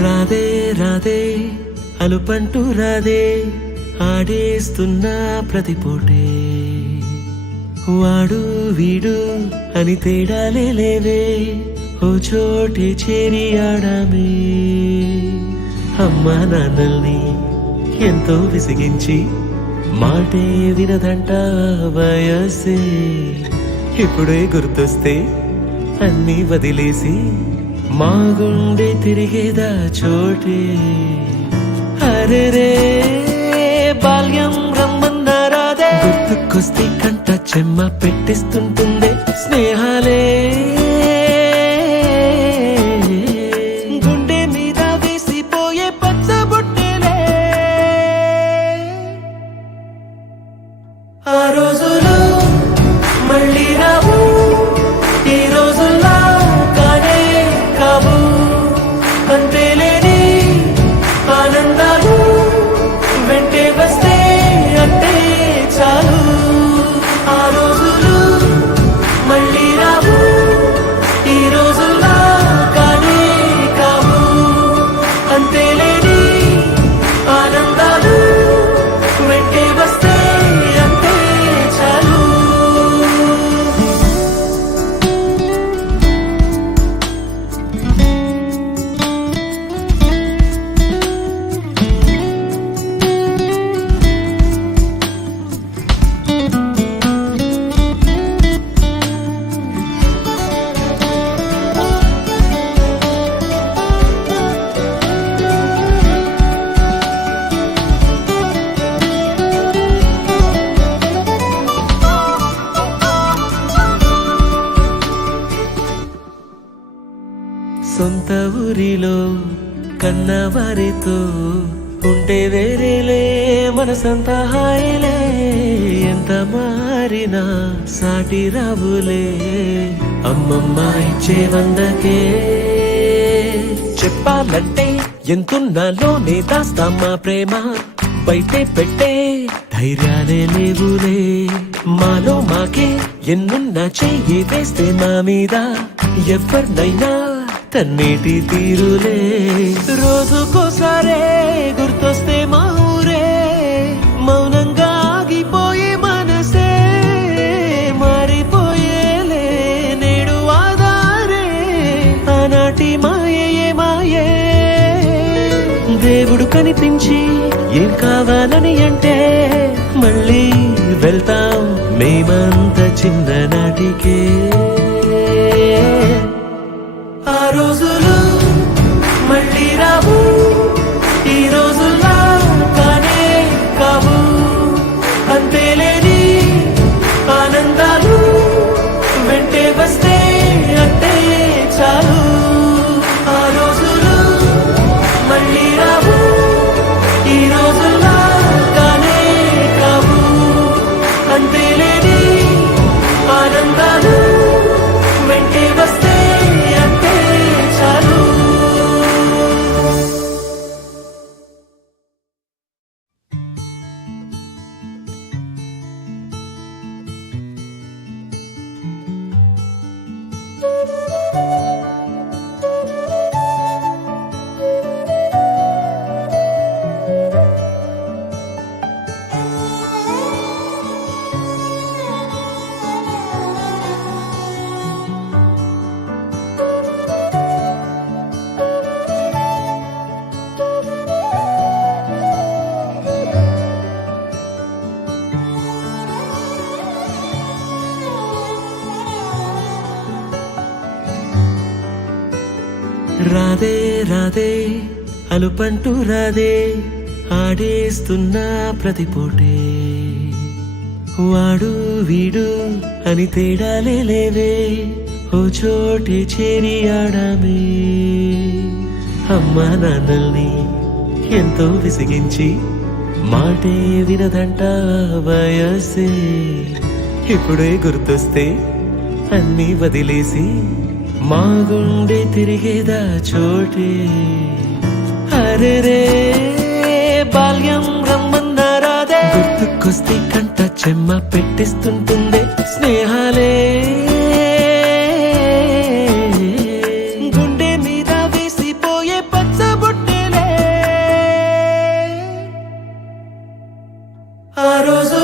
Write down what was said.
రాదే రాదే అలుపంటూ రాదే ఆడేస్తున్నా ప్రతిపోటే వాడు వీడు అని తేడాలే లేవే ఓ చోటే చేరి ఆడామే అమ్మా నాన్నల్ని ఎంతో విసిగించి మాటే వినదంట వయసే ఇప్పుడే గుర్తొస్తే అన్నీ వదిలేసి మా గుండె తిరిగేదా చోటే అరే రే బాల్యం రమ్మన్నారాదే గుర్తుకొస్తే కంట చెమ్మ పెట్టిస్తుంటుందే స్నేహాలే గుండె మీద వేసిపోయే పచ్చబొట్టేలే ఆ రోజులు మళ్ళీ రావు ఈ రోజుల్లో కానే కావు అంతేలేని ఆనందాలు వెంటే వస్తే అంటే చాలు ఆ రోజులు మళ్ళీ రావు ఈ రోజుల్లో కానే కావు అంతేలేని ఆనందాలు వెంటే వస్తే అంటే చాలు సొంత ఊరిలో కన్నవారితో ఉంటే వేరేలే మనసంతా హాయిలే ఎంత మారినా సాటి రావులే అమ్మమ్మ ఇచ్చే వందకే చెప్పాలంటే ఎంతున్నాలోనే దాస్తామా ప్రేమ బయటే పెట్టే ధైర్యాలే లేవులే మాలో మాకే ఎన్నున్నా చెయ్యి వేస్తే మా మీద ఎవరినైనా తన్నేటి తీరులే రోజుకోసారే గుర్తొస్తే మా ఊరే మౌనంగా ఆగిపోయే మనసే మారిపోయేలే నేడు ఆధారే ఆనాటి మాయే మాయే దేవుడు కనిపించి ఏం కావాలని అంటే మళ్ళీ వెళ్తాం మేమంత చిన్ననాటికే ఆ రోజులు మళ్ళీ రావు ఈ రోజుల్లో కానే కావు అంతేలేని ఆనందాలు వెంటే వస్తే అంటే చాలు ఆ రోజులు మళ్ళీ రావు ఈ రోజుల్లో కానే కావు అంతేలేని ఆనందాలు వెంటే వస్తే అంటే చాలు రాదే రాదే అలుపంటూ రాదే ఆడేస్తున్నా ప్రతిపోటే వాడు వీడు అని తేడాలే లేవే ఓ చోటే చేరి ఆడామే. అమ్మా నాన్నల్ని ఎంతో విసిగించి మాటే వినదంట వయసే. ఇప్పుడే గుర్తొస్తే అన్నీ వదిలేసి మా గుండె తిరిగేదా చోటే. అరే రే బాల్యం రమ్మన్నారాదే, గుర్తుకొస్తే కంట చెమ్మ పెట్టిస్తుంటుందే స్నేహాలే. గుండె మీద వేసిపోయే పచ్చబొట్టెలే. ఆ రోజు